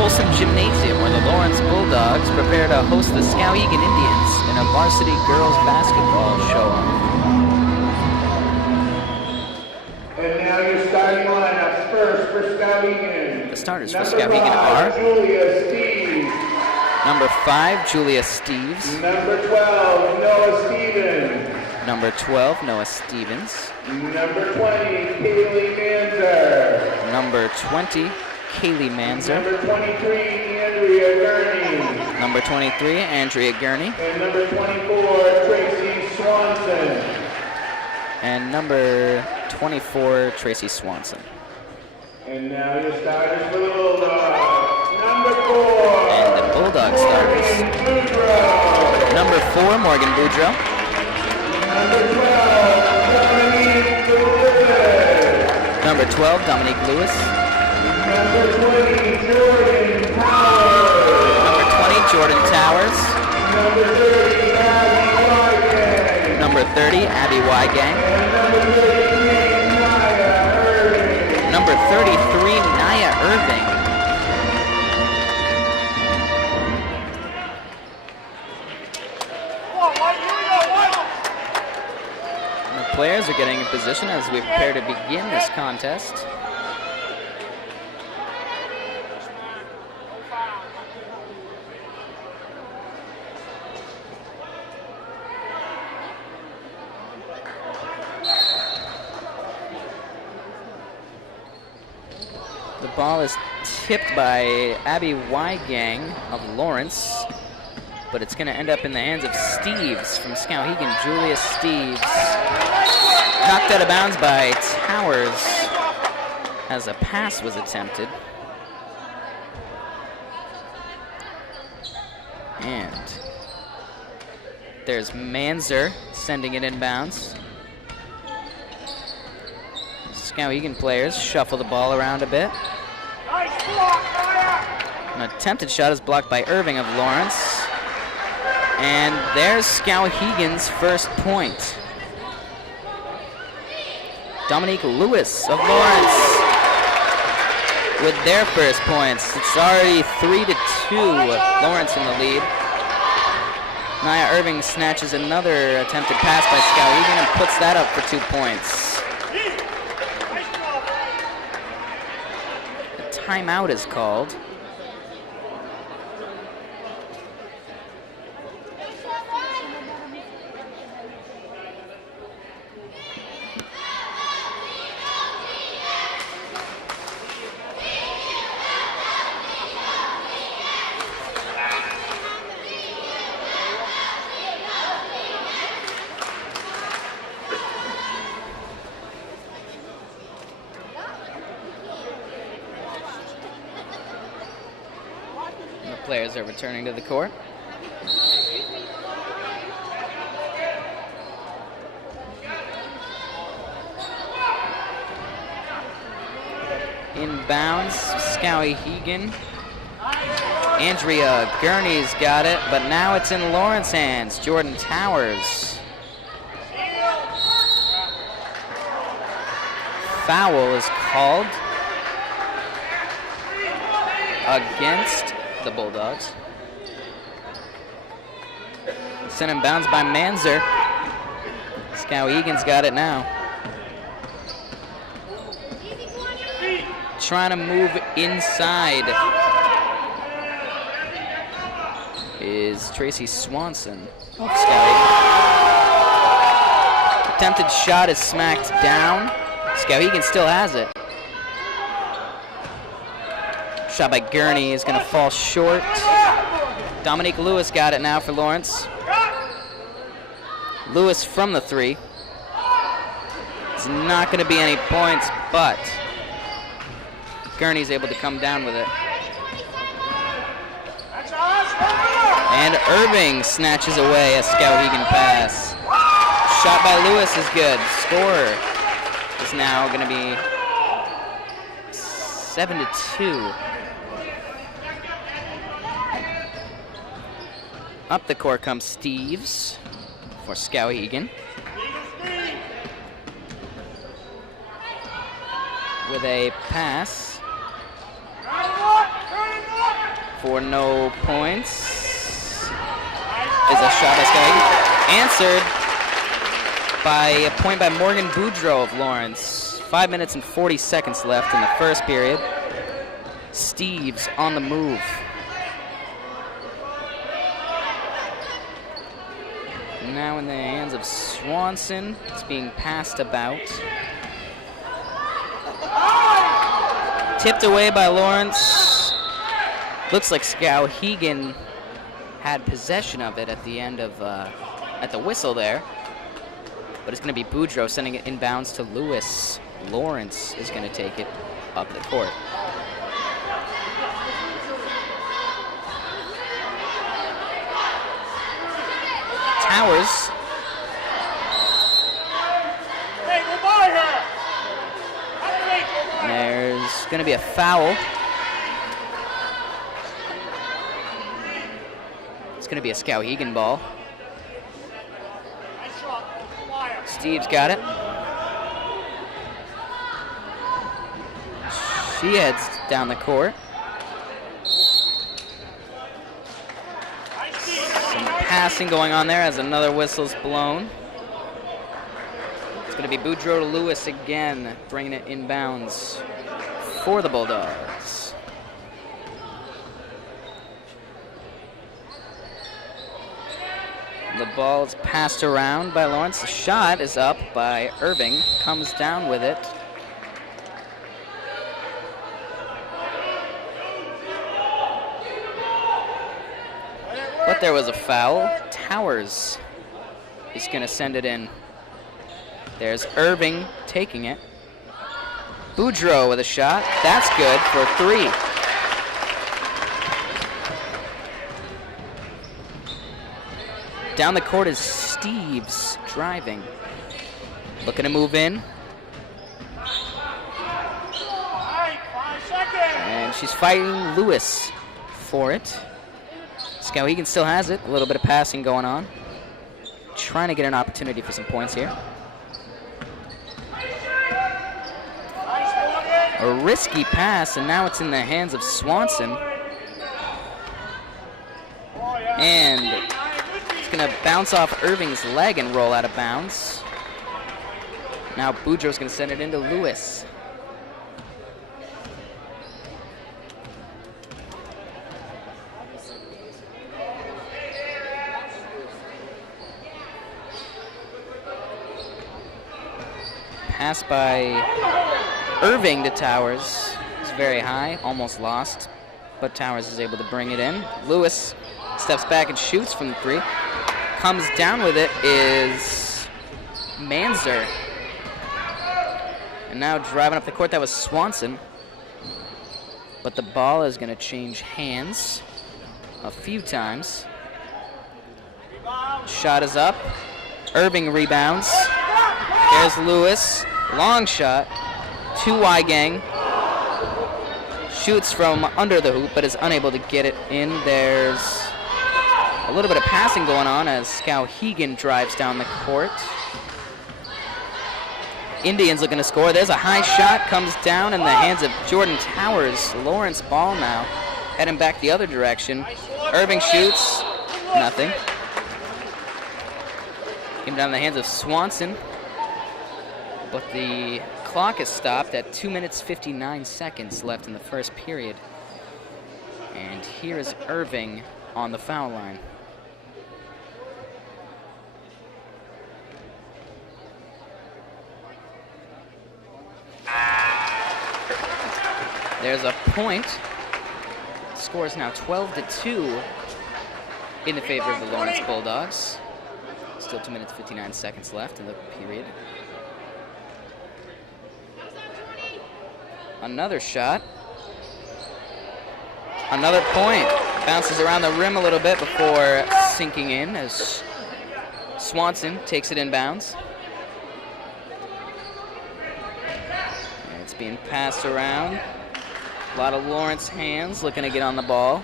Folsom Gymnasium, where the Lawrence Bulldogs prepare to host the Skowhegan Indians in a varsity girls basketball show-off. And now your starting lineups. First for Skowhegan. The starters for Skowhegan are Julia Steves. number 5, Julia Steves. Number 12, Noah Stevens. Number 12, Noah Stevens. Number 20, Kaylee Manzer. Number 20, Kaylee Manzer. Number 23, Andrea Gurney. Number 23, Andrea Gurney. And number 24, Tracy Swanson. And number 24, Tracy Swanson. And now your starters for the Bulldogs. Number 4. And the Bulldog starters. Morgan Boudreaux. Number 4, Morgan Boudreaux. Number 12, Dominique Lewis. Number 12, Dominique Lewis. Number 20, Jordan Powers. Number 20, Jordan Towers. Number 30, Abby Wygang. Number 30, Abby Wygang. And number 33, Naya Irving. Number 33, Naya Irving. And the players are getting in position as we prepare to begin this contest. The ball is tipped by Abby Wygang of Lawrence, but it's going to end up in the hands of Steves from Skowhegan. Julia Steves knocked out of bounds by Towers as a pass was attempted. And there's Manzer sending it inbounds. Skowhegan players shuffle the ball around a bit. An attempted shot is blocked by Irving of Lawrence. And there's Skowhegan's first point. Dominique Lewis of Lawrence with their first points. It's already 3-2, Lawrence in the lead. Naya Irving snatches another attempted pass by Skowhegan and puts that up for 2 points. Timeout is called. Players are returning to the court. Inbounds, Skowhegan. Andrea Gurney's got it, but now it's in Lawrence hands. Jordan Towers. Foul is called against the Bulldogs. Sent inbounds by Manzer. Skowhegan's got it now. Trying to move inside is Tracy Swanson of Skowhegan. Attempted shot is smacked down. Skowhegan still has it. Shot by Gurney is going to fall short. Dominique Lewis got it now for Lawrence. Lewis from the 3. It's not going to be any points, but Gurney's able to come down with it. And Irving snatches away a Skowhegan pass. Shot by Lewis is good. Score is now going to be 7-2. Up the court comes Steves for Skowhegan. With a pass. for no points. Is a shot by Skowhegan. Answered by a point by Morgan Boudreau of Lawrence. 5 minutes and 40 seconds left in the first period. Steeves on the move. Now in the hands of Swanson. It's being passed about. Tipped away by Lawrence. Looks like Skowhegan had possession of it at the end of, at the whistle there. But it's going to be Boudreau sending it inbounds to Lewis. Lawrence is going to take it up the court. Towers. There's going to be a foul. It's going to be a Skowhegan ball. Steve's got it. She heads down the court. Some passing going on there as another whistle's blown. It's going to be Boudreau to Lewis again, bringing it inbounds for the Bulldogs. The ball is passed around by Lawrence. The shot is up by Irving. Comes down with it. But there was a foul. Towers is going to send it in. There's Irving taking it. Boudreau with a shot. That's good for 3. Down the court is Steeves driving. Looking to move in. And she's fighting Lewis for it. Skowhegan still has it. A little bit of passing going on. Trying to get an opportunity for some points here. A risky pass, and now it's in the hands of Swanson. And it's going to bounce off Irving's leg and roll out of bounds. Now Boudreau's going to send it into Lewis. Pass by Irving to Towers. It's very high, almost lost, but Towers is able to bring it in. Lewis steps back and shoots from the 3. Comes down with it is Manzer. And now driving up the court, that was Swanson. But the ball is going to change hands a few times. Shot is up. Irving rebounds. There's Lewis. Long shot. 2Y gang. Shoots from under the hoop, but is unable to get it in. There's a little bit of passing going on as Skowhegan drives down the court. Indians looking to score. There's a high shot, comes down in the hands of Jordan Towers. Lawrence ball now, heading back the other direction. Irving shoots, nothing. Came down in the hands of Swanson, but the clock is stopped at 2 minutes 59 seconds left in the first period. And here is Irving on the foul line. There's a point. Score is now 12-2 in the favor of the Lawrence Bulldogs. Still 2 minutes 59 seconds left in the period. Another shot. Another point. Bounces around the rim a little bit before sinking in as Swanson takes it inbounds. And it's being passed around. A lot of Lawrence hands looking to get on the ball.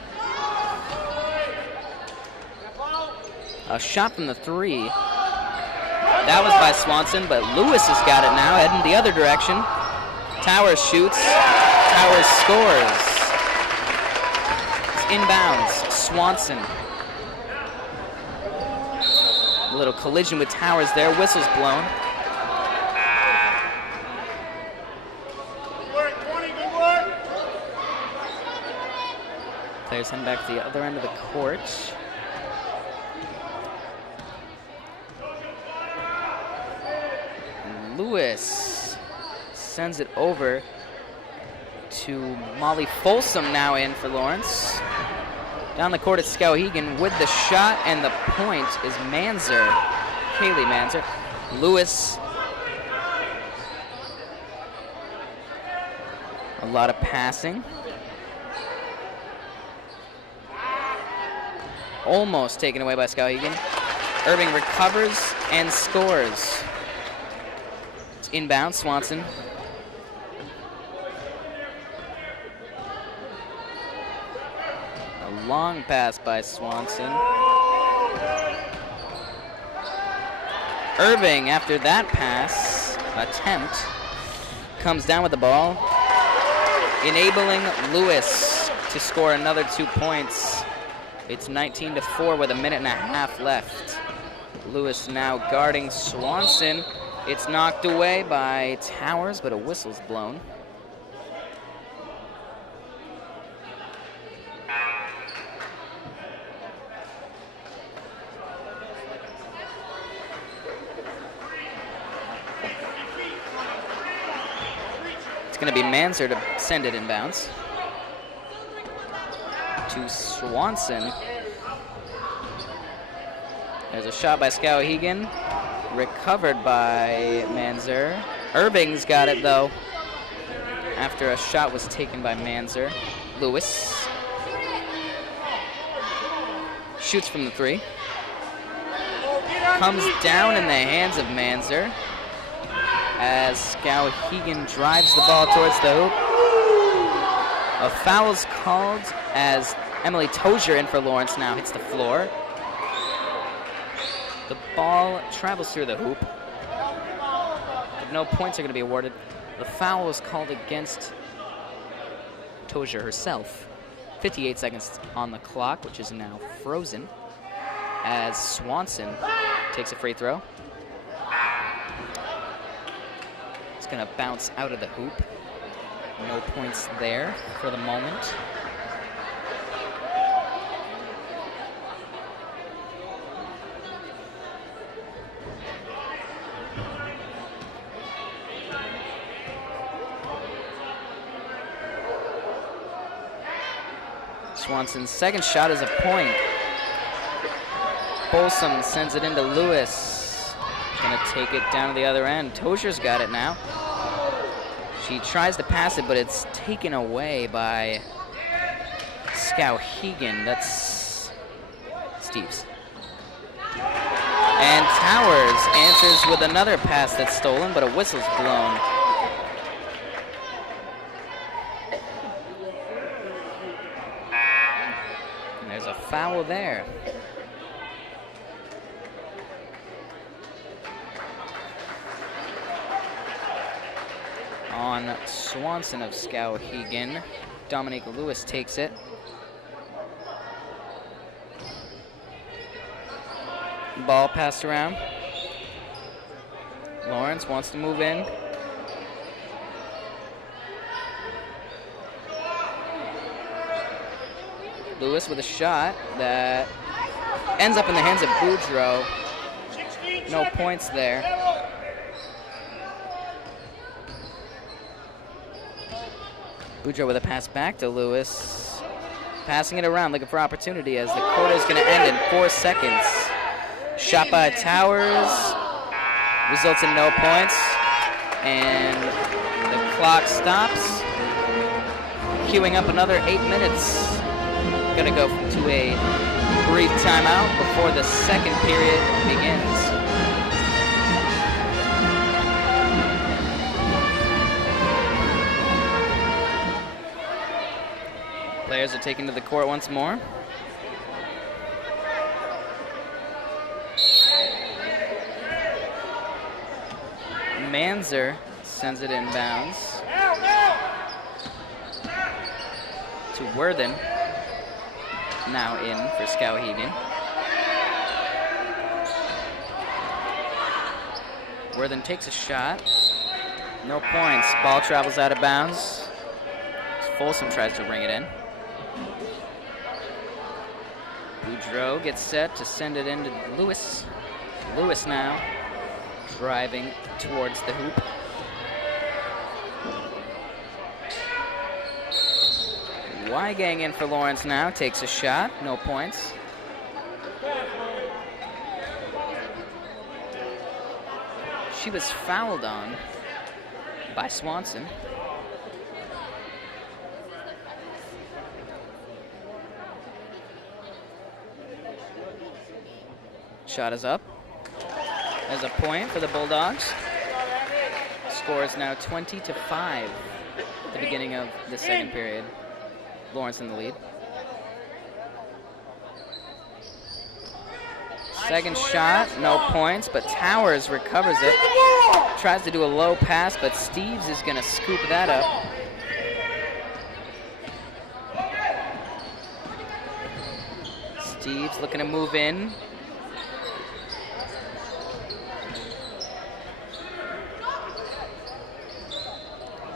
A shot from the 3. That was by Swanson, but Lewis has got it now, heading the other direction. Towers shoots. Towers scores. inbounds. Swanson. A little collision with Towers there. Whistle's blown. Players heading back to the other end of the court. Lewis sends it over to Molly Folsom, now in for Lawrence. Down the court at Skowhegan with the shot, and the point is Manzer, Kaylee Manzer. Lewis, a lot of passing. Almost taken away by Skowhegan. Irving recovers and scores. It's inbound, Swanson. A long pass by Swanson. Irving, after that pass attempt, comes down with the ball, enabling Lewis to score another 2 points. It's 19-4 with a minute and a half left. Lewis now guarding Swanson. It's knocked away by Towers, but a whistle's blown. It's going to be Manzer to send it inbounds to Swanson. There's a shot by Skowhegan, recovered by Manzer. Irving's got it though, after a shot was taken by Manzer. Lewis shoots from the three. Comes down in the hands of Manzer as Skowhegan drives the ball towards the hoop. A foul's called as Emily Tozier, in for Lawrence, now hits the floor. The ball travels through the hoop, but no points are going to be awarded. The foul was called against Tozier herself. 58 seconds on the clock, which is now frozen, as Swanson takes a free throw. It's going to bounce out of the hoop. No points there for the moment. Swanson's second shot is a point. Folsom sends it into Lewis. Gonna take it down to the other end. Tozier's got it now. She tries to pass it, but it's taken away by Skowhegan. That's Steeves. And Towers answers with another pass that's stolen, but a whistle's blown. And there's a foul there. On Swanson of Skowhegan. Dominique Lewis takes it. Ball passed around. Lawrence wants to move in. Lewis with a shot that ends up in the hands of Boudreau. No points there. Boudreau with a pass back to Lewis. Passing it around, looking for opportunity as the quarter is going to end in 4 seconds. Shot by Towers. Results in no points. And the clock stops. Queuing up another 8 minutes. Going to go to a brief timeout before the second period begins. Players are taken to the court once more. Manzer sends it inbounds to Worthen. now in for Skowhegan. Worthen takes a shot. No points. Ball travels out of bounds. Folsom tries to bring it in. Boudreau gets set to send it into Lewis. Lewis now driving towards the hoop. Weigang in for Lawrence now, takes a shot, no points. She was fouled on by Swanson. Shot is up. There's a point for the Bulldogs. Score is now 20-5 at the beginning of the second period. Lawrence in the lead. Second shot, no points, but Towers recovers it. Tries to do a low pass, but Steeves is going to scoop that up. Steeves looking to move in.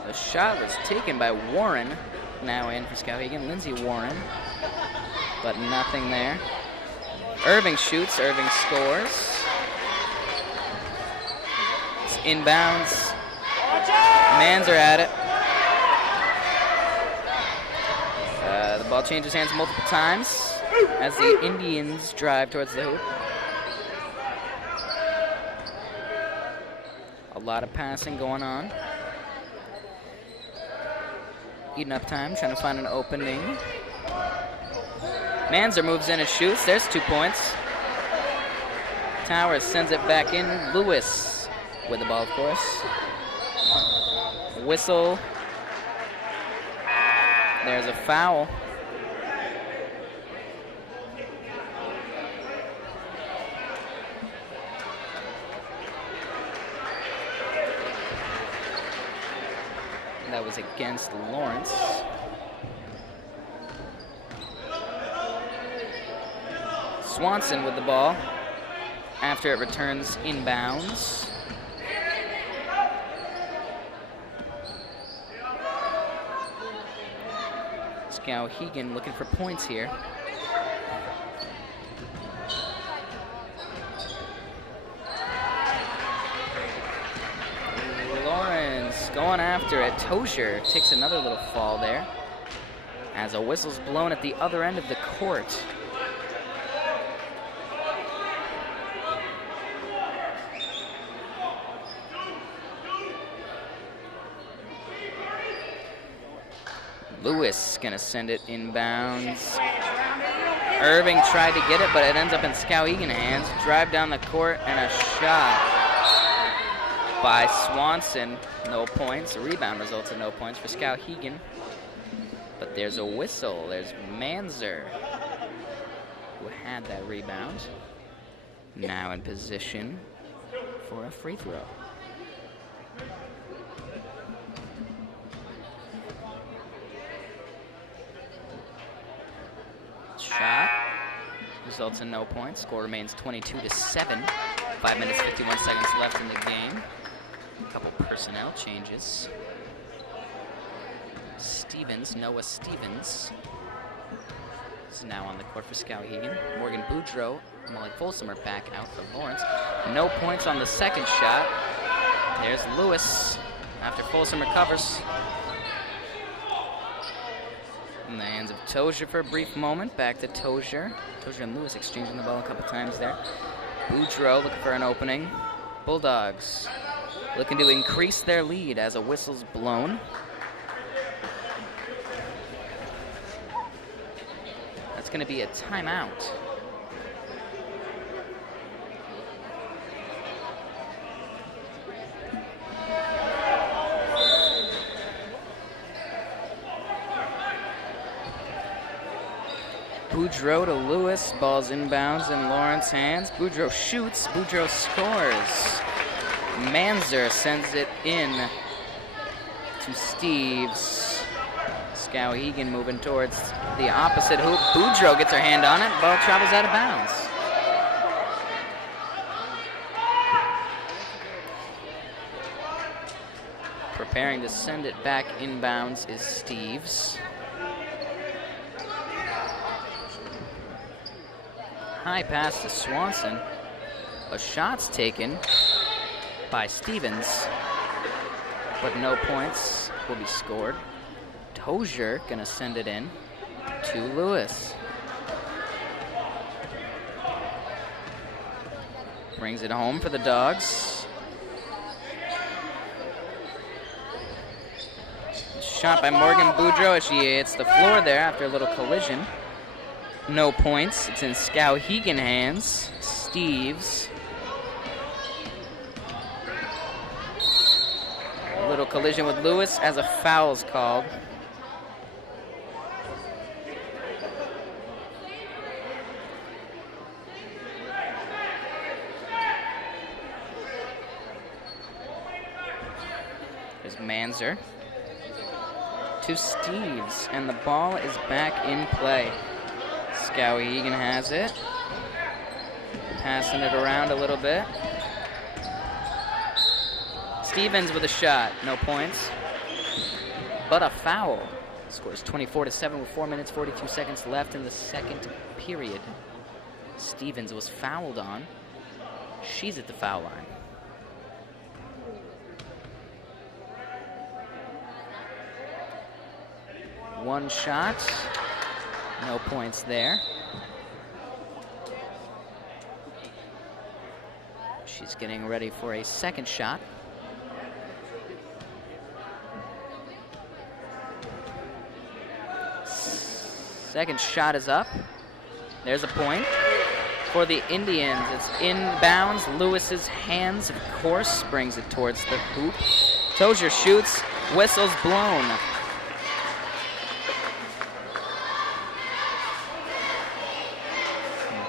The shot was taken by Warren. Now in for Skowhegan, Lindsay Warren, but nothing there. Irving shoots, Irving scores. It's inbounds. Manzer at it. The ball changes hands multiple times as the Indians drive towards the hoop. A lot of passing going on. Eating up time, trying to find an opening. Manzer moves in and shoots. There's 2 points. Towers sends it back in. Lewis with the ball, of course. Whistle. There's a foul. That was against Lawrence. Swanson with the ball after it returns inbounds. Skowhegan looking for points here. Going after it. Tozier takes another little fall there as a whistle's blown at the other end of the court. Lewis gonna send it inbounds. Irving tried to get it, but it ends up in Skowhegan hands. Drive down the court and a shot by Swanson. No points. A rebound results in no points for Skowhegan. But there's a whistle. There's Manzer, who had that rebound. Now in position for a free throw. Shot results in no points. Score remains 22-7. 5 minutes, 51 seconds left in the game. A couple personnel changes. Noah Stevens is now on the court for Skowhegan. Morgan Boudreau, Molly Folsom are back out for Lawrence. No points on the second shot. There's Lewis after Folsom recovers. In the hands of Tozier for a brief moment. Back to Tozier. Tozier and Lewis exchanging the ball a couple times there. Boudreau looking for an opening. Bulldogs looking to increase their lead as a whistle's blown. That's going to be a timeout. Boudreau to Lewis, ball's inbounds in Lawrence's hands. Boudreau shoots, Boudreau scores. Manzer sends it in to Steeves. Skowhegan moving towards the opposite hoop. Boudreaux gets her hand on it. Ball travels out of bounds. Preparing to send it back inbounds is Steeves. High pass to Swanson. A shot's taken by Stevens, but no points will be scored. Tozier gonna send it in to Lewis. Brings it home for the Dogs. Shot by Morgan Boudreaux as she hits the floor there after a little collision. No points. It's in Skowhegan hands. Steeves. A little collision with Lewis as a foul's called. There's Manzer to Steeves, and the ball is back in play. Skowhegan has it. Passing it around a little bit. Stevens with a shot, no points, but a foul. Scores 24-7 with 4 minutes, 42 seconds left in the second period. Stevens was fouled on. She's at the foul line. One shot, no points there. She's getting ready for a second shot. Second shot is up. There's a point for the Indians. It's inbounds. Lewis's hands, of course, brings it towards the hoop. Tozier shoots. Whistle's blown.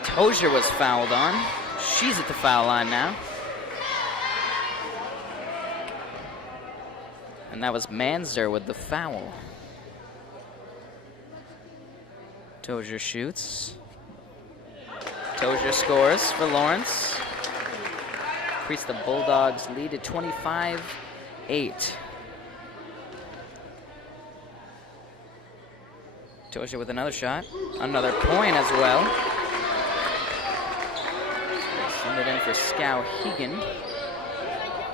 Tozier was fouled on. She's at the foul line now. And that was Manzer with the foul. Tozier shoots. Tozier scores for Lawrence. Increase the Bulldogs' lead to 25-8. Tozier with another shot. Another point as well. Send it in for Skowhegan.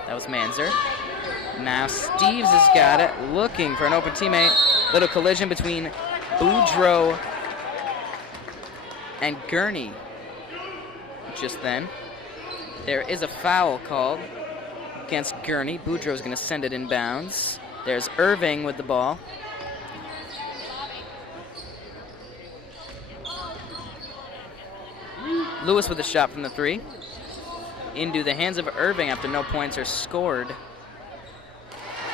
That was Manzer. Now Steeves has got it, looking for an open teammate. Little collision between Boudreaux and Gurney. Just then, there is a foul called against Gurney. Boudreaux's going to send it inbounds. There's Irving with the ball. Lewis with a shot from the three. Into the hands of Irving after no points are scored.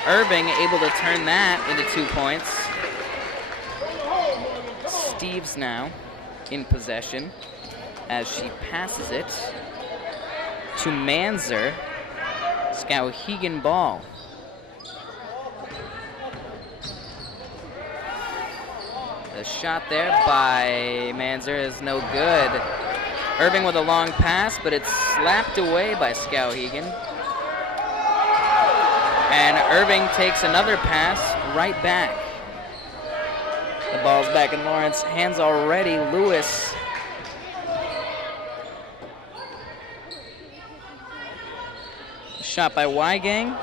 Irving able to turn that into 2 points. Steeves now in possession as she passes it to Manzer. Skowhegan ball. The shot there by Manzer is no good. Irving with a long pass, but it's slapped away by Skowhegan. And Irving takes another pass right back. The ball's back in Lawrence. Hands already. Lewis. Shot by Weigang.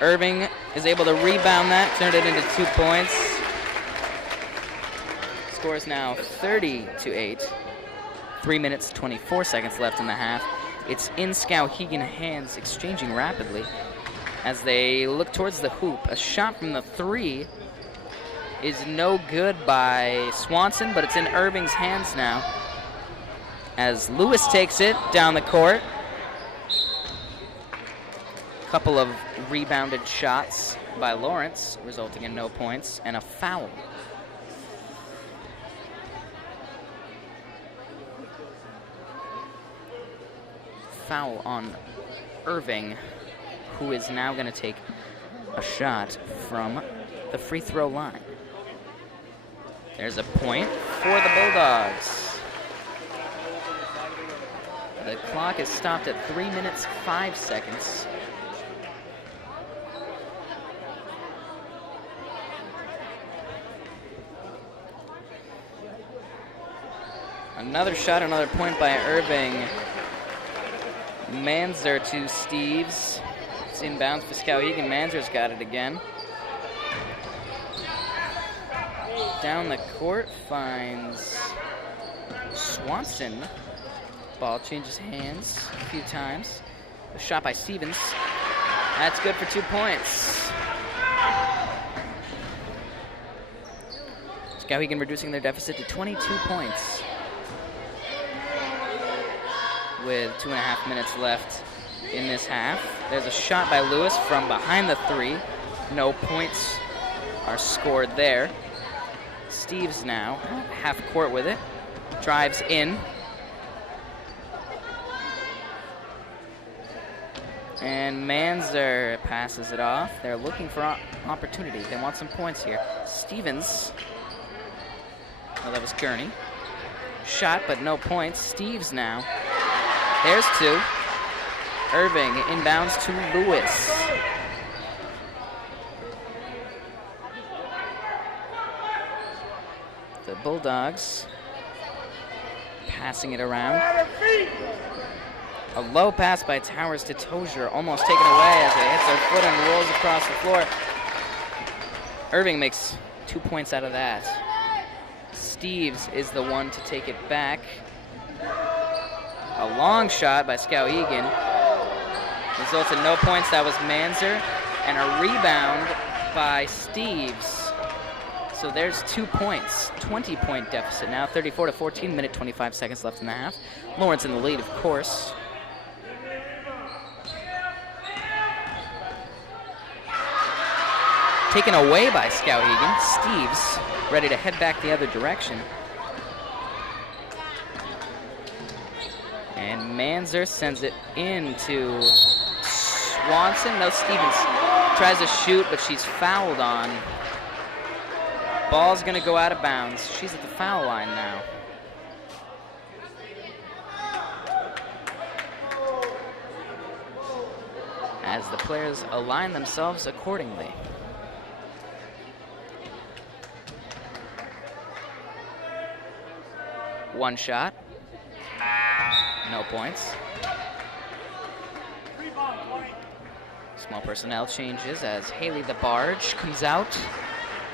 Irving is able to rebound that, turn it into 2 points. Score is now 30-8. 3 minutes, 24 seconds left in the half. It's in Skowhegan hands, exchanging rapidly as they look towards the hoop. A shot from the three is no good by Swanson, but it's in Irving's hands now as Lewis takes it down the court. Couple of rebounded shots by Lawrence, resulting in no points and a foul. Foul on Irving, who is now going to take a shot from the free throw line. There's a point for the Bulldogs. The clock is stopped at 3 minutes, 5 seconds. Another shot, another point by Irving. Manzer to Steeves. It's inbounds for Skowhegan. Manzer's got it again. Down the court finds Swanson. Ball changes hands a few times. A shot by Stevens. That's good for 2 points. Skowhegan reducing their deficit to 22 points. With 2.5 minutes left in this half. There's a shot by Lewis from behind the 3. No points are scored there. Steeves now, half court with it. Drives in. And Manzer passes it off. They're looking for opportunity. They want some points here. Stevens. Oh, that was Kearney. Shot, but no points. Steeves now. There's 2. Irving inbounds to Lewis. The Bulldogs passing it around. A low pass by Towers to Tozier, almost taken away as it hits her foot and rolls across the floor. Irving makes 2 points out of that. Steeves is the one to take it back. A long shot by Skowhegan. Results in no points. That was Manzer. And a rebound by Steeves. So there's 2 points. 20-point deficit now. 34-14, minute 25 seconds left in the half. Lawrence in the lead, of course. Taken away by Skowhegan. Steeves ready to head back the other direction. And Manzer sends it into Swanson. No, Stevens tries to shoot, but she's fouled on. Ball's going to go out of bounds. She's at the foul line now. As the players align themselves accordingly. One shot. No points. Small personnel changes as Haley the Barge comes out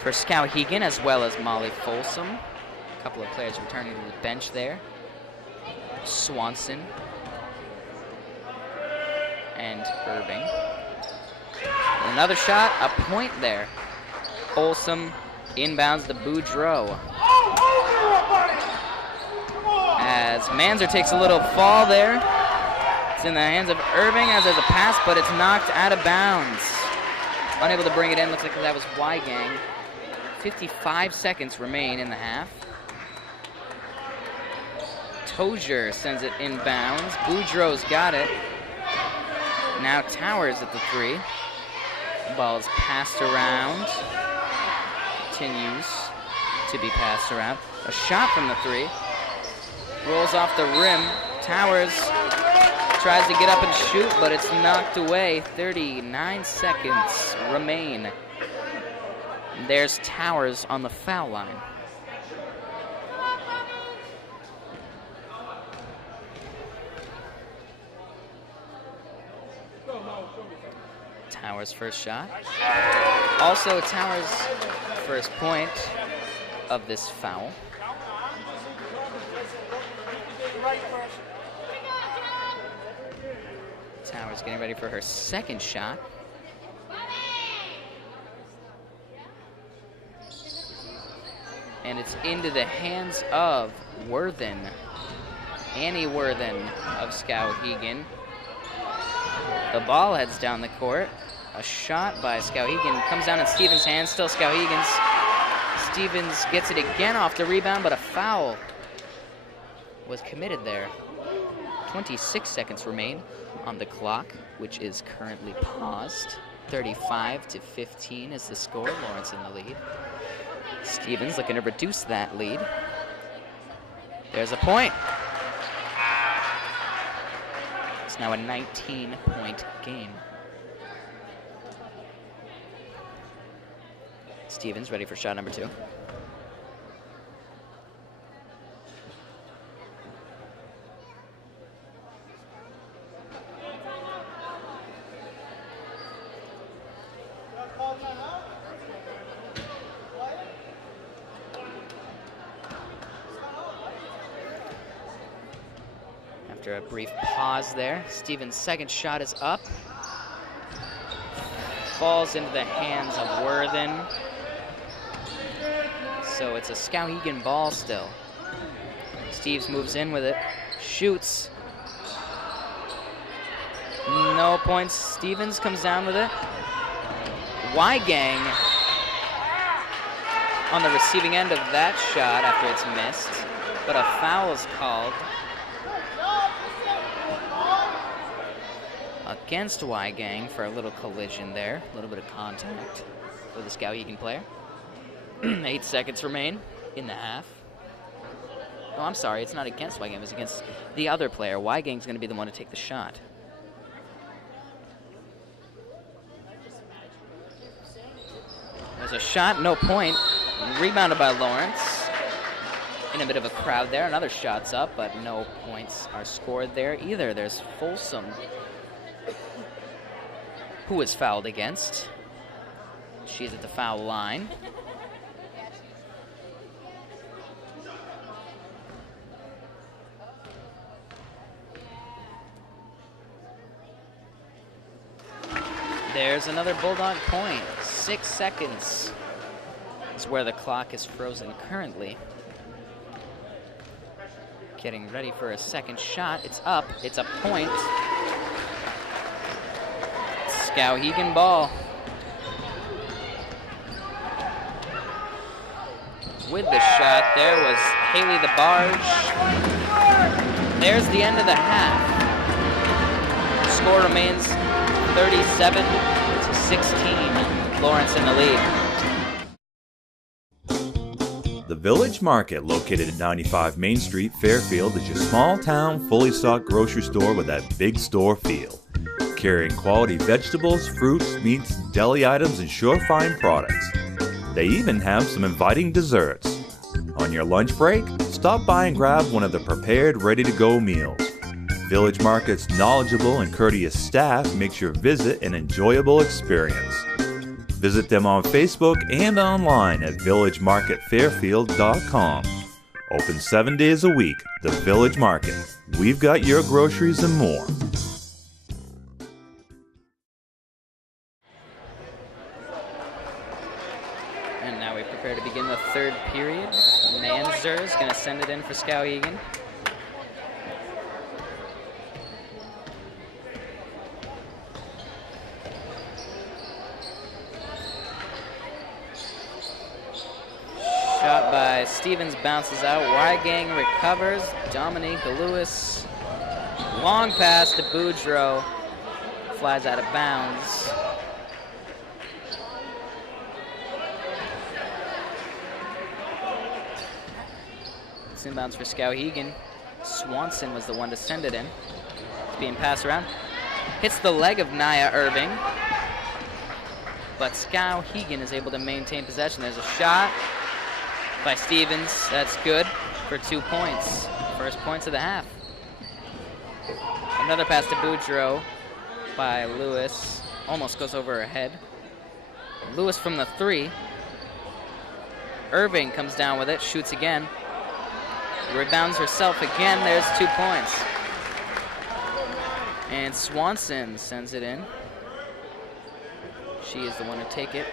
for Skowhegan, as well as Molly Folsom. A couple of players returning to the bench there. Swanson and Irving. Another shot, a point there. Folsom inbounds to Boudreaux. As Manzer takes a little fall there. It's in the hands of Irving as there's a pass, but it's knocked out of bounds. Unable to bring it in. Looks like that was Weigang. 55 seconds remain in the half. Tozier sends it inbounds. Boudreaux's got it. Now Towers at the 3. The ball is passed around. Continues to be passed around. A shot from the 3. Rolls off the rim. Towers tries to get up and shoot, but it's knocked away. 39 seconds remain. There's Towers on the foul line. Towers' first shot. Also Towers' first point of this foul. Towers getting ready for her second shot. And it's into the hands of Worthen. Annie Worthen of Skowhegan. The ball heads down the court. A shot by Skowhegan comes down in Stevens' hands. Still Skowhegan's. Stevens gets it again off the rebound, but a foul was committed there. 26 seconds remain on the clock, which is currently paused. 35-15 is the score. Lawrence in the lead. Stevens looking to reduce that lead. There's a point. It's now a 19-point game. Stevens ready for shot number 2. After a brief pause there, Stevens' second shot is up. Falls into the hands of Worthen. So it's a Skowhegan ball still. Steves moves in with it, shoots. No points. Stevens comes down with it. Y-Gang on the receiving end of that shot after it's missed, but a foul is called against Y-Gang for a little collision there, a little bit of contact with the Skowhegan player. 8 seconds remain in the half. Oh, I'm sorry, it's not against Y-Gang, it's against the other player. Y-Gang's going to be the one to take the shot. There's a shot, no point. Rebounded by Lawrence. In a bit of a crowd there. Another shot's up, but no points are scored there either. There's Folsom, who is fouled against. She's at the foul line. There's another Bulldog point. 6 seconds is where the clock is frozen currently. Getting ready for a second shot. It's up. It's a point. Skowhegan ball. With the shot, there was Haley the Barge. There's the end of the half. Score remains 37-16. Lawrence in the lead. The Village Market, located at 95 Main Street, Fairfield, is your small-town, fully stocked grocery store with that big store feel. Carrying quality vegetables, fruits, meats, deli items, and sure-fine products. They even have some inviting desserts. On your lunch break, stop by and grab one of the prepared, ready-to-go meals. Village Market's knowledgeable and courteous staff makes your visit an enjoyable experience. Visit them on Facebook and online at villagemarketfairfield.com. Open 7 days a week, the Village Market. We've got your groceries and more. And now we prepare to begin the third period. Manzer is going to send it in for Skowhegan. Shot by Stevens, bounces out. Y-Gang recovers. Dominique Lewis. Long pass to Boudreaux. Flies out of bounds. It's inbounds for Skowhegan. Swanson was the one to send it in. It's being passed around. Hits the leg of Nia Irving. But Skowhegan is able to maintain possession. There's a shot by Stevens. That's good for 2 points. First points of the half. Another pass to Boudreaux by Lewis. Almost goes over her head. Lewis from the 3. Irving comes down with it, shoots again. Rebounds herself again. There's 2 points. And Swanson sends it in. She is the one to take it.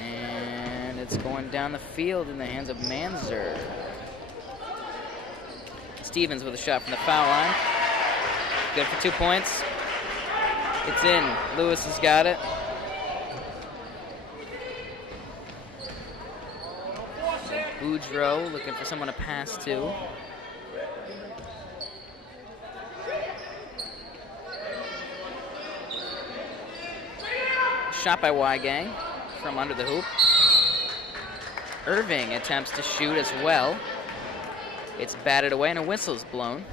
And it's going down the field in the hands of Manzer. Stevens with a shot from the foul line. Good for 2 points. It's in. Lewis has got it. Boudreaux looking for someone to pass to. Shot by Y-Gang from under the hoop. Irving attempts to shoot as well. It's batted away and a whistle's blown.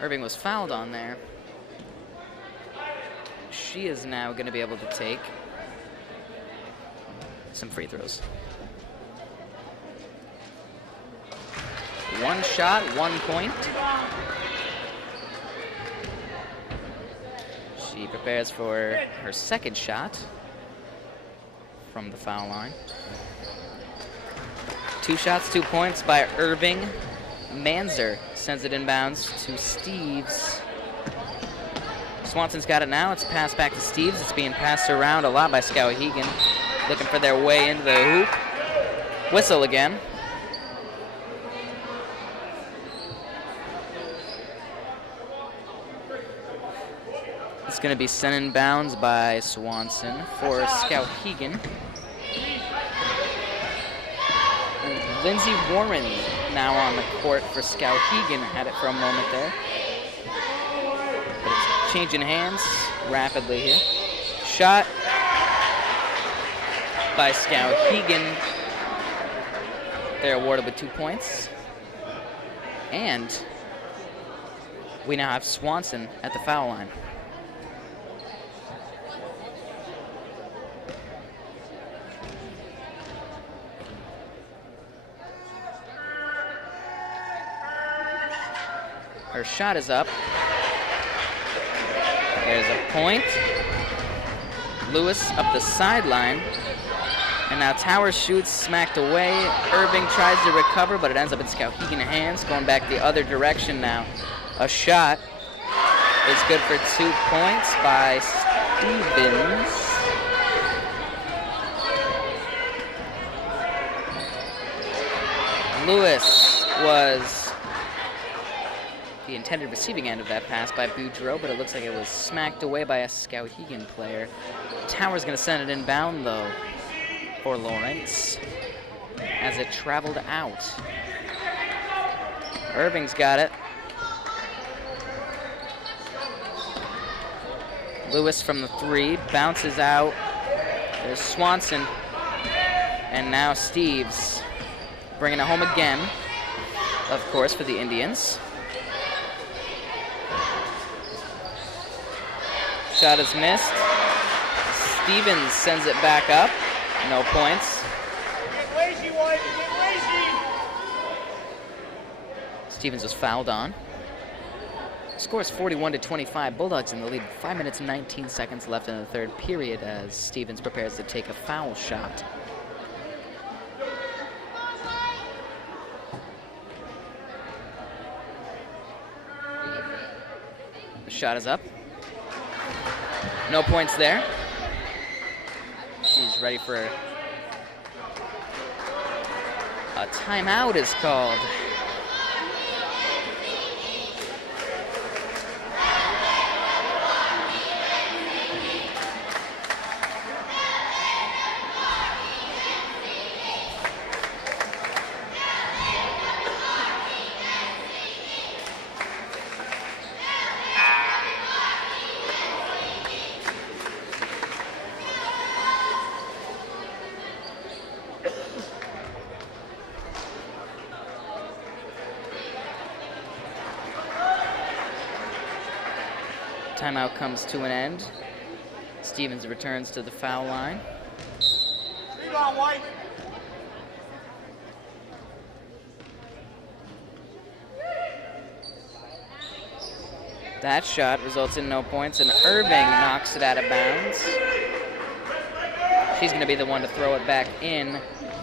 Irving was fouled on there. She is now going to be able to take some free throws. One shot, 1 point. She prepares for her second shot from the foul line. 2 shots, 2 points by Irving. Manzer sends it inbounds to Steeves. Swanson's got it now. It's passed back to Steeves. It's being passed around a lot by Skowhegan, looking for their way into the hoop. Whistle again. It's going to be sent in bounds by Swanson for Skowhegan. Lindsay Warren now on the court for Skowhegan. Had it for a moment there. But it's changing hands rapidly here. Shot by Skowhegan. They're awarded with 2 points. And we now have Swanson at the foul line. Her shot is up. There's a point. Lewis up the sideline. And now Towers shoots, smacked away. Irving tries to recover, but it ends up in Skowhegan hands. Going back the other direction now. A shot is good for 2 points by Stevens. Lewis was the intended receiving end of that pass by Boudreaux, but it looks like it was smacked away by a Skowhegan player. Towers going to send it inbound, though, for Lawrence as it traveled out. Irving's got it. Lewis from the 3, bounces out. There's Swanson, and now Steeves bringing it home again, of course, for the Indians. Shot is missed. Stevens sends it back up. No points. Stevens was fouled on. Score is 41-25. Bulldogs in the lead. 5 minutes and 19 seconds left in the third period as Stevens prepares to take a foul shot. The shot is up. No points there. She's ready for a timeout is called. Timeout comes to an end. Stevens returns to the foul line. That shot results in no points, and Irving knocks it out of bounds. She's going to be the one to throw it back in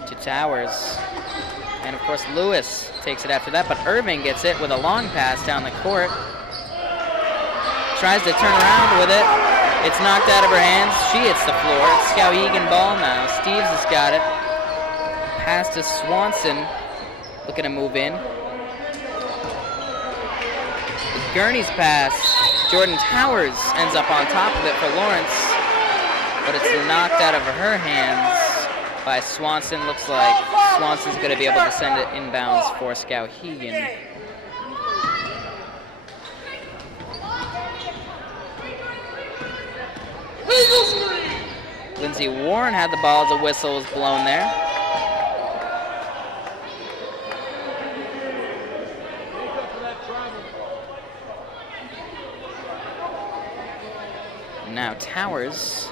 to Towers. And, of course, Lewis takes it after that, but Irving gets it with a long pass down the court. Tries to turn around with it. It's knocked out of her hands. She hits the floor. It's Skowhegan ball now. Steeves has got it. Pass to Swanson. Looking to move in. Gurney's pass. Jordan Towers ends up on top of it for Lawrence. But it's knocked out of her hands by Swanson. Looks like Swanson's going to be able to send it inbounds for Skowhegan. Lindsey Warren had the ball as a whistle was blown there. Now Towers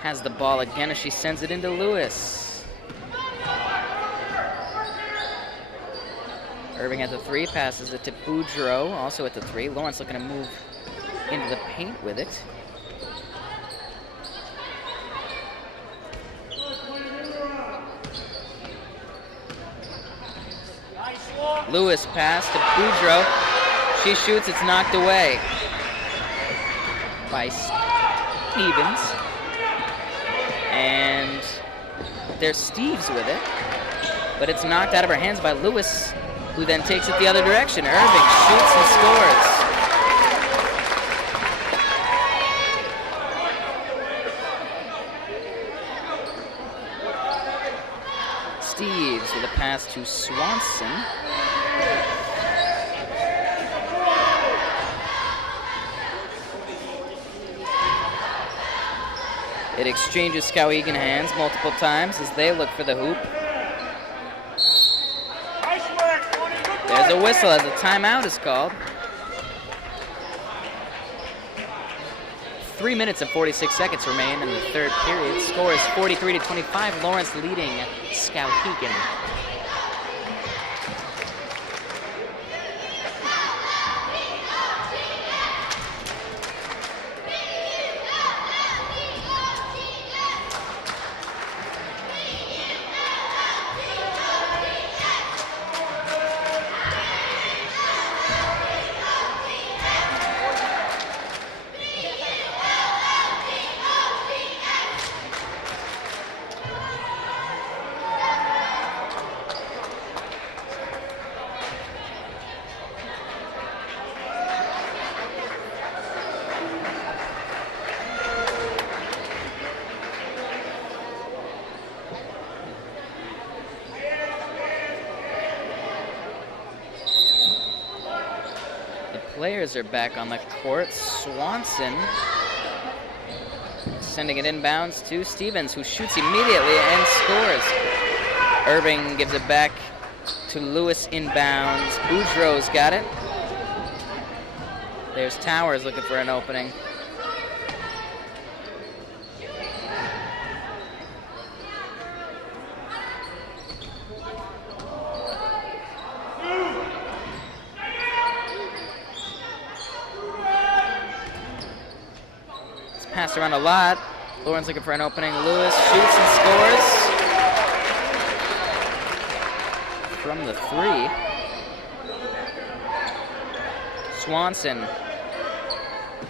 has the ball again as she sends it into Lewis. Irving at the 3, passes it to Boudreau, also at the 3. Lawrence looking to move into the paint with it. Lewis pass to Boudreau. She shoots, it's knocked away by Stevens. And there's Steves with it, but it's knocked out of her hands by Lewis, who then takes it the other direction. Irving shoots and scores. Steves with a pass to Swanson. It exchanges Skowhegan hands multiple times as they look for the hoop. There's a whistle as a timeout is called. 3 minutes and 46 seconds remain in the third period. Score is 43-25. Lawrence leading Skowhegan. Players are back on the court. Swanson sending it inbounds to Stevens, who shoots immediately and scores. Irving gives it back to Lewis inbounds. Boudreau's got it. There's Towers looking for an opening. Passed around a lot. Lawrence looking for an opening. Lewis shoots and scores from the 3. Swanson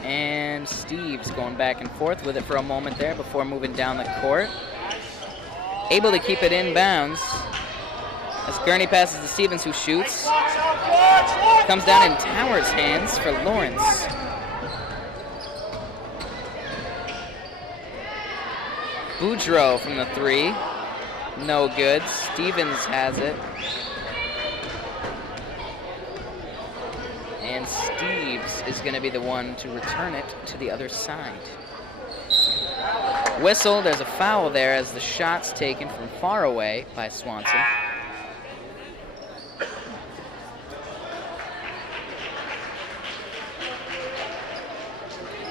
and Steves going back and forth with it for a moment there before moving down the court. Able to keep it inbounds as Gurney passes to Stevens, who shoots. Comes down in Towers' hands for Lawrence. Boudreau from the 3, no good. Stevens has it. And Steves is going to be the one to return it to the other side. Whistle, there's a foul there as the shot's taken from far away by Swanson.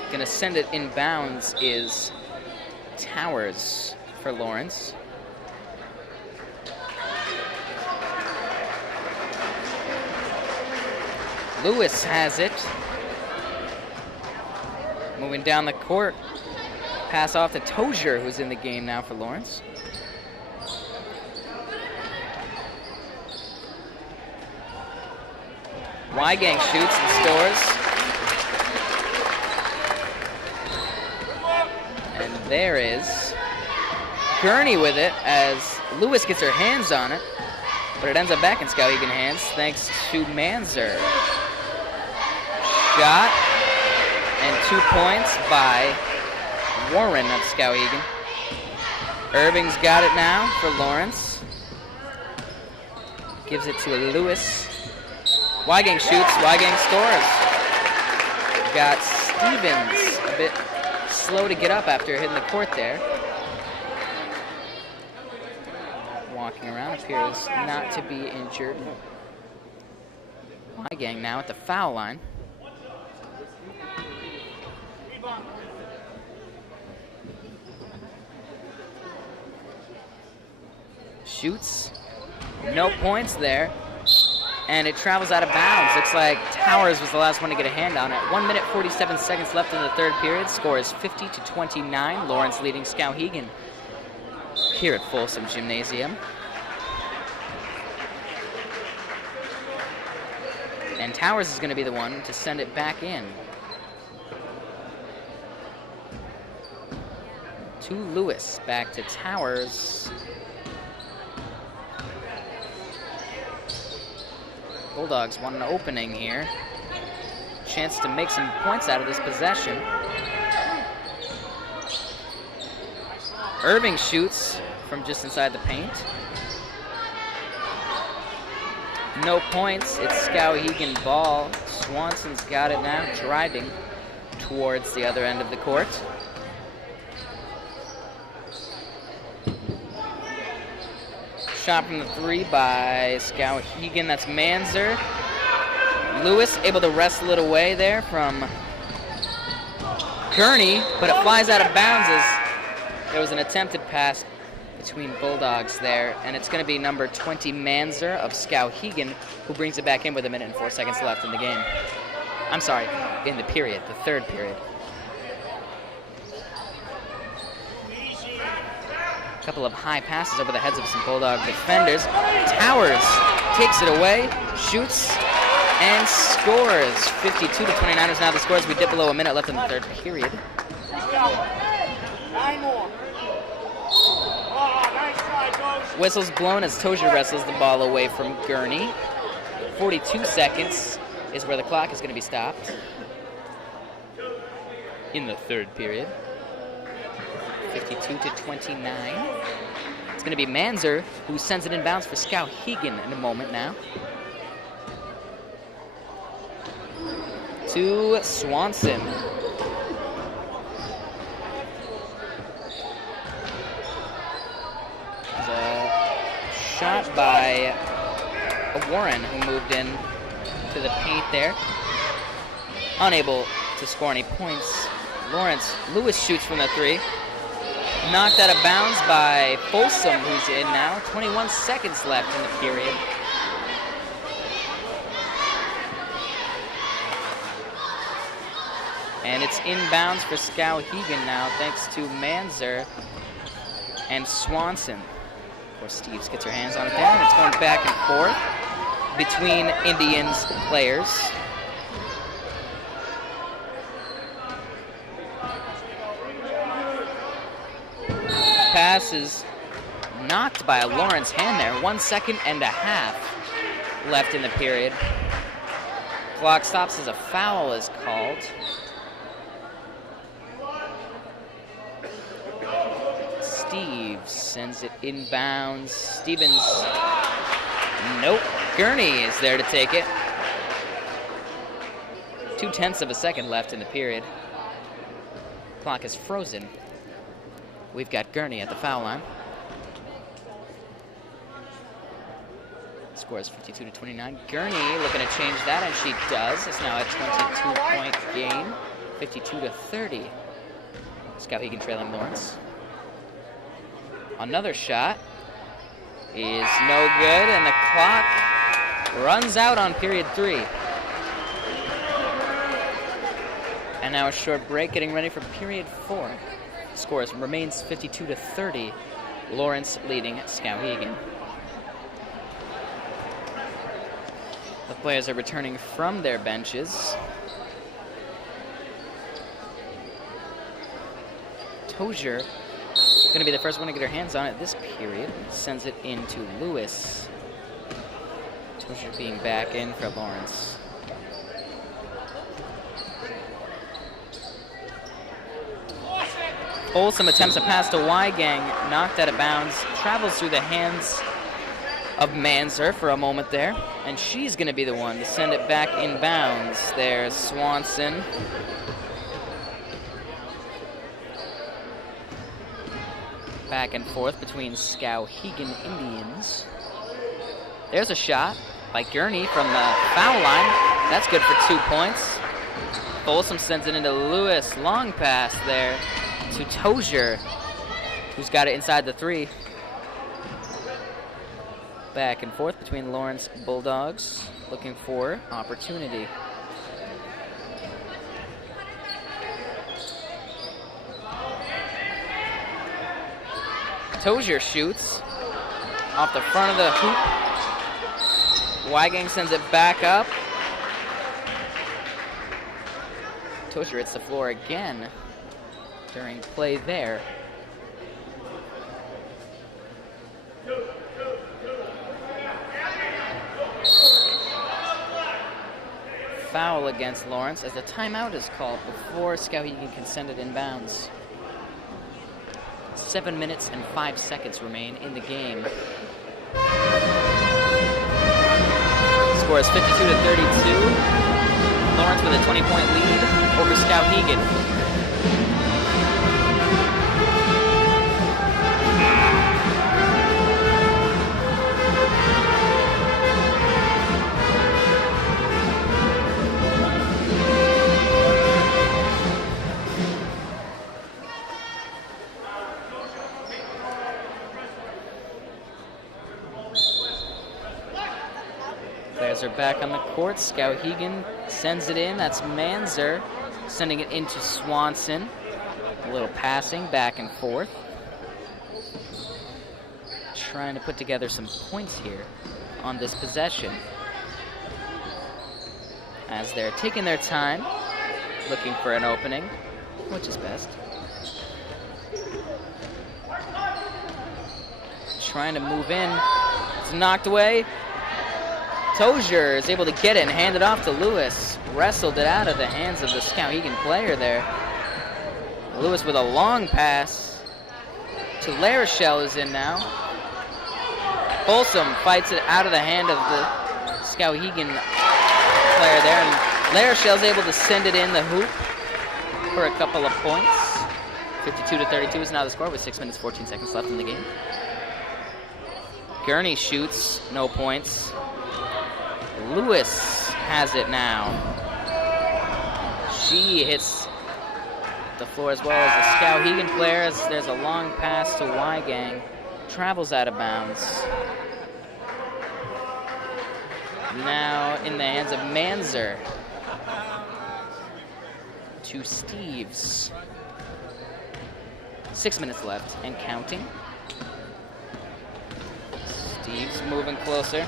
Going to send it inbounds is Towers for Lawrence. Lewis has it. Moving down the court. Pass off to Tozier, who's in the game now for Lawrence. Weigang shoots and scores. And there is Gurney with it as Lewis gets her hands on it, but it ends up back in Skowhegan hands thanks to Manzer. Shot and 2 points by Warren of Skowhegan. Irving's got it now for Lawrence. Gives it to Lewis. Weigang shoots, Weigang scores. Got Stevens a bit slow to get up after hitting the court there. Walking around, appears not to be injured. Weigang now at the foul line. Shoots. No points there. And it travels out of bounds. Looks like Towers was the last one to get a hand on it. 1 minute, 47 seconds left in the third period. Score is 50-29. Lawrence leading Skowhegan here at Folsom Gymnasium. And Towers is going to be the one to send it back in. To Lewis, back to Towers. Bulldogs want an opening here. Chance to make some points out of this possession. Irving shoots from just inside the paint. No points. It's Skowhegan ball. Swanson's got it now, driving towards the other end of the court. Shot from the three by Skowhegan. That's Manzer. Lewis able to wrestle it away there from Gurney, but it flies out of bounds as there was an attempted pass between Bulldogs there, and it's going to be number 20 Manzer of Skowhegan who brings it back in with 1 minute and 4 seconds left in the game. I'm sorry, in the period, the third period. Couple of high passes over the heads of some Bulldog defenders. Towers takes it away, shoots, and scores. 52-29 is now the score as we dip below 1 minute left in the third period. Whistle's blown as Tozier wrestles the ball away from Gurney. 42 seconds is where the clock is going to be stopped in the third period. 52-29. It's going to be Manzer who sends it inbounds for Skowhegan in a moment now. To Swanson. There's a shot by Warren who moved in to the paint there. Unable to score any points. Lewis shoots from the three. Knocked out of bounds by Folsom, who's in now. 21 seconds left in the period. And it's inbounds for Skowhegan now, thanks to Manzer and Swanson. Of course, Steves gets her hands on it there, and it's going back and forth between Indians players. Pass is knocked by a Lawrence hand there. 1 second and a half left in the period. Clock stops as a foul is called. Steves sends it inbounds. Stevens, nope. Gurney is there to take it. 0.2 of a second left in the period. Clock is frozen. We've got Gurney at the foul line. Score is 52-29. Gurney looking to change that, and she does. It's now a 22-point game, 52-30. Skowhegan trailing Lawrence. Another shot is no good, and the clock runs out on period 3. And now a short break, getting ready for period 4. Scores remains 52-30. Lawrence leading Skowhegan. The players are returning from their benches. Tozier going to be the first one to get her hands on it this period. Sends it into Lewis. Tozier being back in for Lawrence. Folsom attempts a pass to Weigang, knocked out of bounds, travels through the hands of Manzer for a moment there, and she's going to be the one to send it back in bounds. There's Swanson. Back and forth between Skowhegan Indians. There's a shot by Gurney from the foul line. That's good for 2 points. Folsom sends it into Lewis. Long pass there to Tozier, who's got it inside the 3. Back and forth between Lawrence Bulldogs, looking for opportunity. Tozier shoots off the front of the hoop. Weigang sends it back up. Tozier hits the floor again during play there. Foul against Lawrence as the timeout is called before Skowhegan can send it inbounds. 7 minutes and 5 seconds remain in the game. Score is 52-32. Lawrence with a 20-point lead over Skowhegan. Players are back on the court. Skowhegan sends it in. That's Manzer sending it into Swanson. A little passing back and forth. Trying to put together some points here on this possession. As they're taking their time, looking for an opening, which is best. Trying to move in. It's knocked away. Tozier is able to get it and hand it off to Lewis. Wrestled it out of the hands of the Skowhegan player there. Lewis with a long pass to LaRochelle is in now. Folsom fights it out of the hand of the Skowhegan player there, and LaRochelle's able to send it in the hoop for a couple of points. 52-32 is now the score with 6 minutes, 14 seconds left in the game. Gurney shoots, no points. Lewis has it now. She hits the floor as well as the Skowhegan player, as there's a long pass to Weigang. Travels out of bounds. Now in the hands of Manzer. To Steeves. 6 minutes left and counting. Steeves moving closer.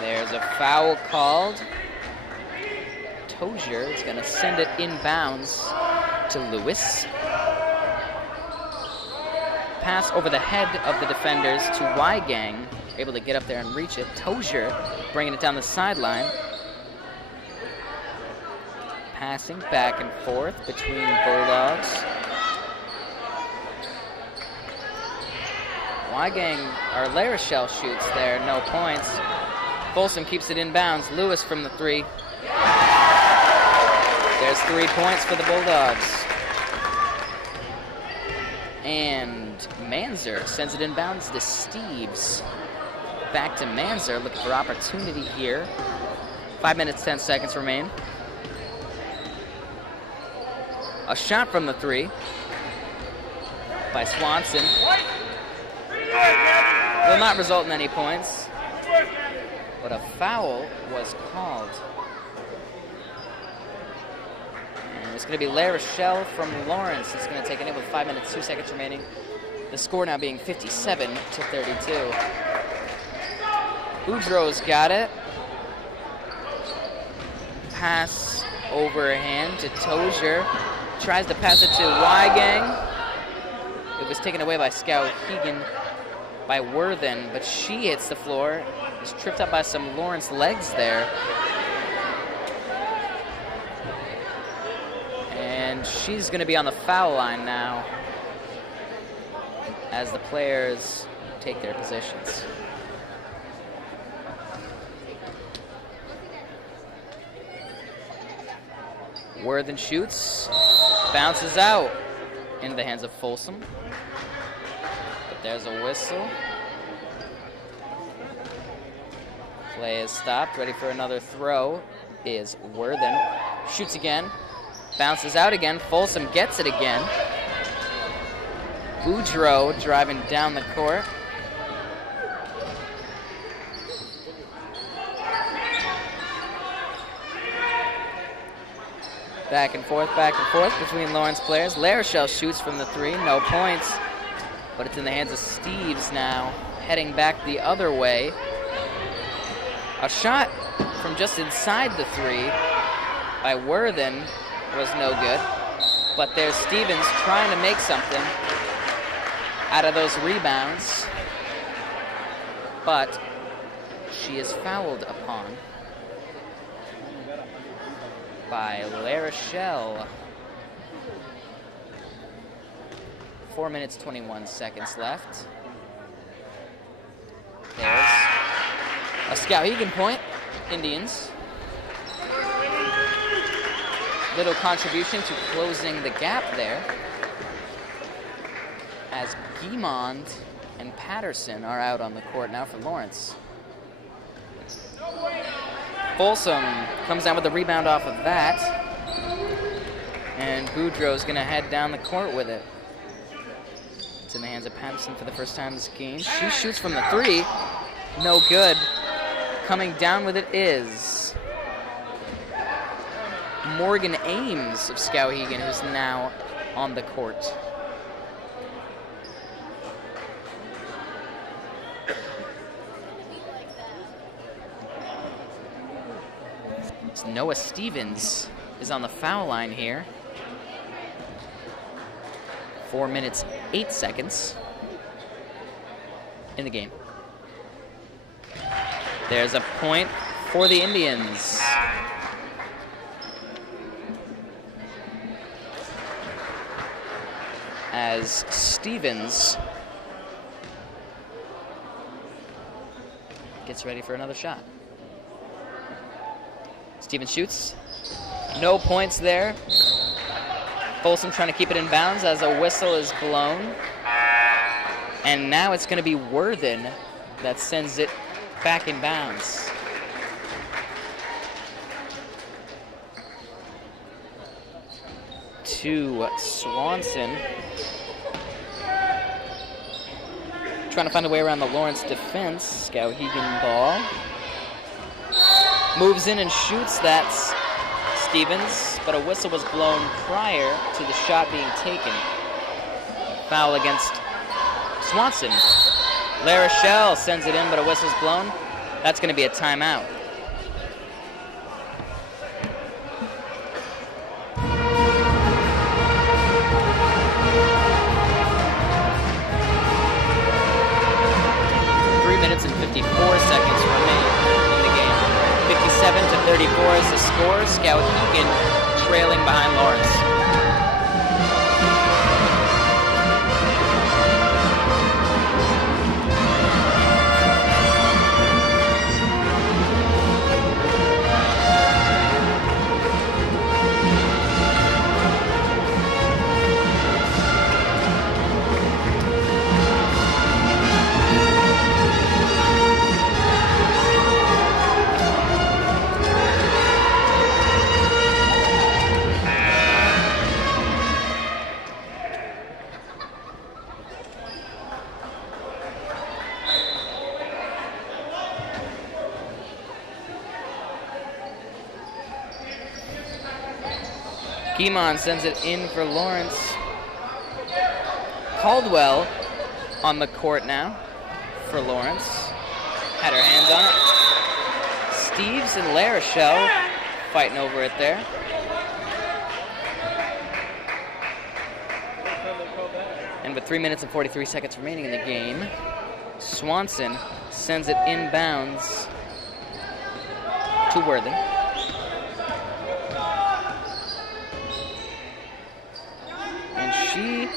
There's a foul called. Tozier is going to send it inbounds to Lewis. Pass over the head of the defenders to Weigang, able to get up there and reach it. Tozier bringing it down the sideline. Passing back and forth between Bulldogs. Weigang, or LaRochelle shoots there, no points. Folsom keeps it inbounds. Lewis from the 3. There's 3 points for the Bulldogs. And Manzer sends it inbounds to Steeves. Back to Manzer, looking for opportunity here. 5 minutes, 10 seconds remain. A shot from the 3 by Swanson. Will not result in any points. But a foul was called. And it's going to be LaRochelle from Lawrence. It's going to take it in with 5 minutes, 2 seconds remaining. The score now being 57-32. Boudreaux's got it. Pass overhand to Tozier. Tries to pass it to Weigang. It was taken away by Skowhegan, by Worthen, but she hits the floor. Is tripped up by some Lawrence legs there. And she's going to be on the foul line now as the players take their positions. Worthen shoots. Bounces out into the hands of Folsom. But there's a whistle. Play is stopped. Ready for another throw is Worthen. Shoots again. Bounces out again. Folsom gets it again. Boudreau driving down the court. Back and forth between Lawrence players. Larochelle shoots from the three, no points. But it's in the hands of Steeves now, heading back the other way. A shot from just inside the three by Worthen was no good. But there's Stevens trying to make something out of those rebounds. But she is fouled upon by Larochelle. 4 minutes, 21 seconds left. There's a Skowhegan point, Indians. Little contribution to closing the gap there, as Guimond and Patterson are out on the court now for Lawrence. Folsom comes down with the rebound off of that, and Boudreau's going to head down the court with it. It's in the hands of Patterson for the first time this game. She shoots from the three, no good. Coming down with it is Morgan Ames of Skowhegan, who's now on the court. Noah Stevens is on the foul line here. 4 minutes, 8 seconds in the game. There's a point for the Indians. As Stevens gets ready for another shot. Stevens shoots. No points there. Folsom trying to keep it in bounds as a whistle is blown. And now it's going to be Worthen that sends it back in bounds. To Swanson. Trying to find a way around the Lawrence defense. Skowhegan ball. Moves in and shoots. That's Stevens, but a whistle was blown prior to the shot being taken. Foul against Swanson. Larochelle sends it in, but a whistle's blown. That's going to be a timeout. Minutes and 54 seconds remain in the game. 57-34 is the score. Skowhegan trailing behind Lawrence. Guimond sends it in for Lawrence. Caldwell on the court now for Lawrence. Had her hands on it. Steeves and Larochelle fighting over it there. And with 3 minutes and 43 seconds remaining in the game, Swanson sends it inbounds to Worthen. She,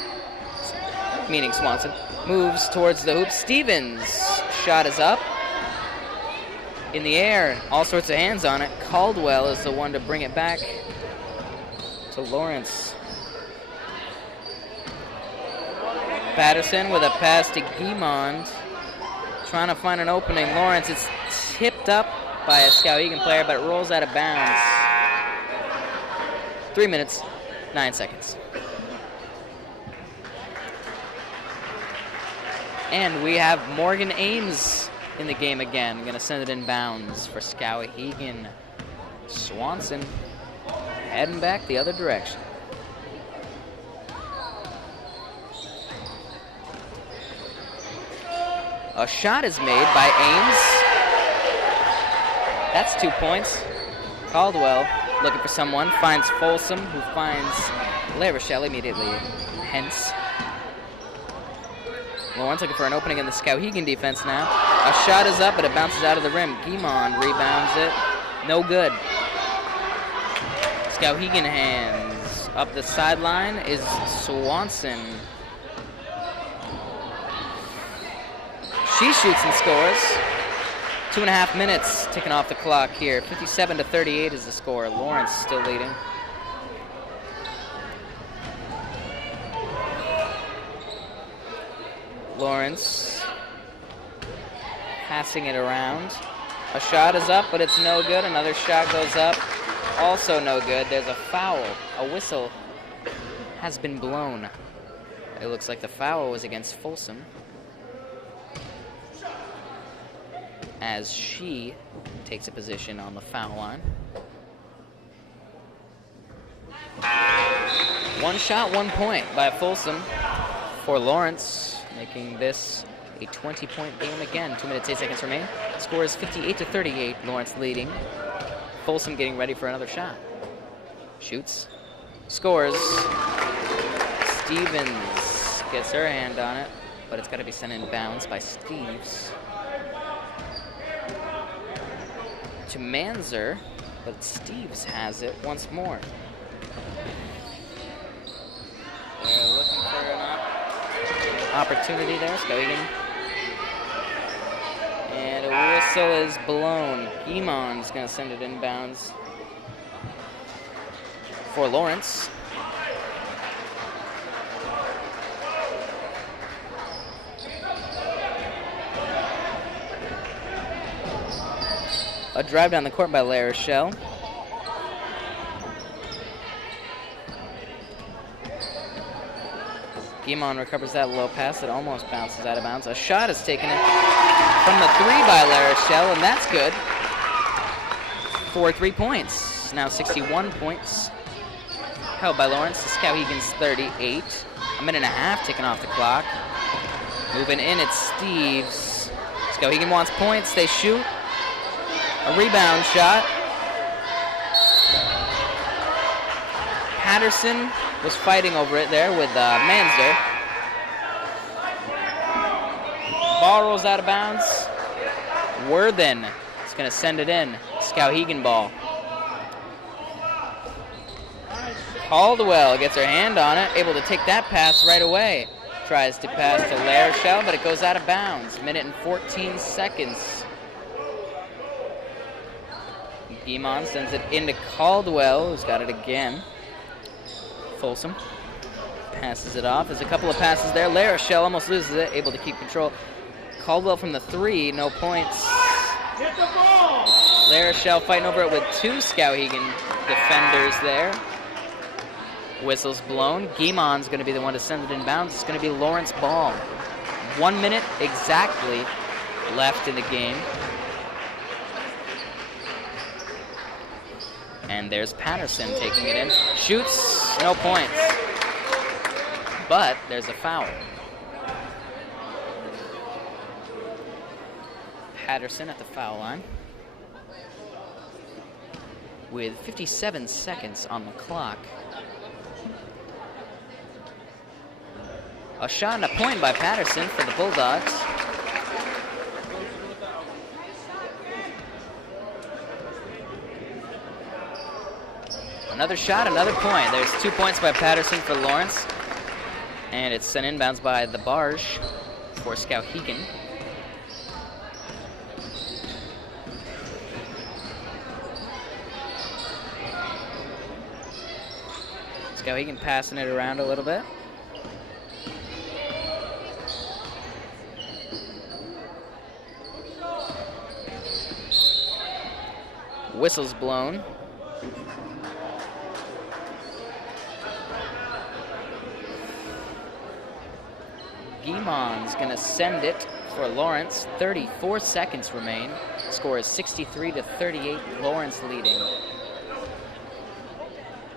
meaning Swanson, moves towards the hoop. Stevens' shot is up. In the air, all sorts of hands on it. Caldwell is the one to bring it back to Lawrence. Patterson with a pass to Guimond. Trying to find an opening. Lawrence, it's tipped up by a Skowhegan player, but it rolls out of bounds. 3 minutes, 9 seconds. And we have Morgan Ames in the game again. Gonna send it in bounds for Skowhegan. Swanson heading back the other direction. A shot is made by Ames. That's 2 points. Caldwell looking for someone, finds Folsom, who finds La Rochelle immediately. Hence. Lawrence looking for an opening in the Skowhegan defense now. A shot is up, but it bounces out of the rim. Guimond rebounds it. No good. Skowhegan hands. Up the sideline is Swanson. She shoots and scores. 2.5 minutes ticking off the clock here. 57-38 is the score. Lawrence still leading. Lawrence passing it around. A shot is up, but it's no good. Another shot goes up. Also no good. There's a foul. A whistle has been blown. It looks like the foul was against Folsom, as she takes a position on the foul line. 1 shot, 1 point by Folsom for Lawrence, making this a 20-point game again. 2 minutes, 8 seconds remain. The score is 58-38, Lawrence leading. Folsom getting ready for another shot. Shoots, scores. Stevens gets her hand on it, but it's got to be sent in bounds by Steves. To Manzer, but Steves has it once more. They're looking for an opportunity there, Skowhegan. And a whistle is blown. Guimond's going to send it inbounds for Lawrence. A drive down the court by La Rochelle. Guimond recovers that low pass. It almost bounces out of bounds. A shot is taken from the 3 by La Rochelle, and that's good for 3 points. Now 61 points held by Lawrence to Skowhegan's 38. A minute and a half ticking off the clock. Moving in, it's Steves. Skowhegan wants points. They shoot. A rebound shot. Patterson was fighting over it there with Manzer. Ball rolls out of bounds. Worthen is going to send it in. Skowhegan ball. Caldwell gets her hand on it, able to take that pass right away. Tries to pass to La Rochelle, but it goes out of bounds. Minute and 14 seconds. Guimond sends it into Caldwell, who's got it again. Folsom passes it off. There's a couple of passes there. La Rochelle almost loses it, able to keep control. Caldwell from the 3, no points. Get the ball! La Rochelle fighting over it with 2 Skowhegan defenders there. Whistle's blown. Guimond's going to be the one to send it in bounds. It's going to be Lawrence ball. 1 minute exactly left in the game. And there's Patterson taking it in. Shoots, no points. But there's a foul. Patterson at the foul line with 57 seconds on the clock. A shot and a point by Patterson for the Bulldogs. Another shot, another point. There's 2 points by Patterson for Lawrence. And it's sent inbounds by the Barge for Skowhegan. Skowhegan passing it around a little bit. Whistle's blown. Guimond's gonna send it for Lawrence. 34 seconds remain. Score is 63-38, Lawrence leading.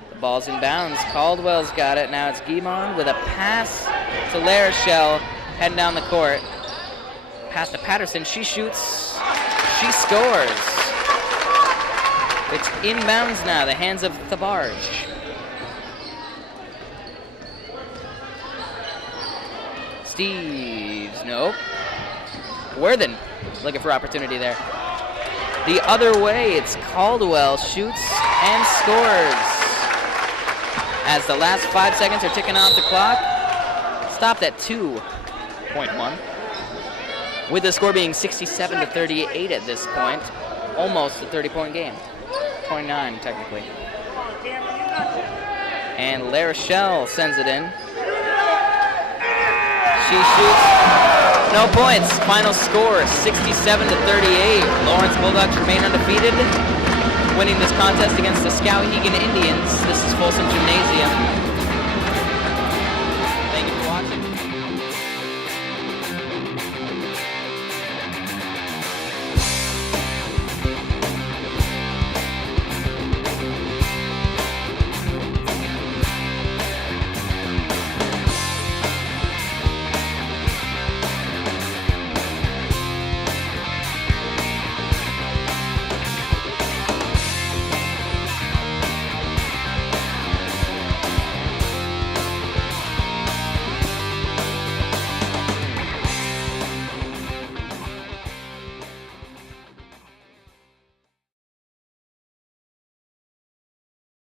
The ball's in bounds. Caldwell's got it. Now it's Guimond with a pass to La Rochelle, heading down the court. Pass to Patterson. She shoots. She scores. It's inbounds now, the hands of Thabarge. Steves, nope. Worthen looking for opportunity there. The other way, it's Caldwell, shoots and scores. As the last 5 seconds are ticking off the clock, stopped at 2.1. With the score being 67-38 at this point, almost a 30-point game. 29 technically. And La Rochelle sends it in. She shoots, no points. Final score, 67-38. Lawrence Bulldogs remain undefeated, winning this contest against the Skowhegan Indians. This is Folsom Gymnasium.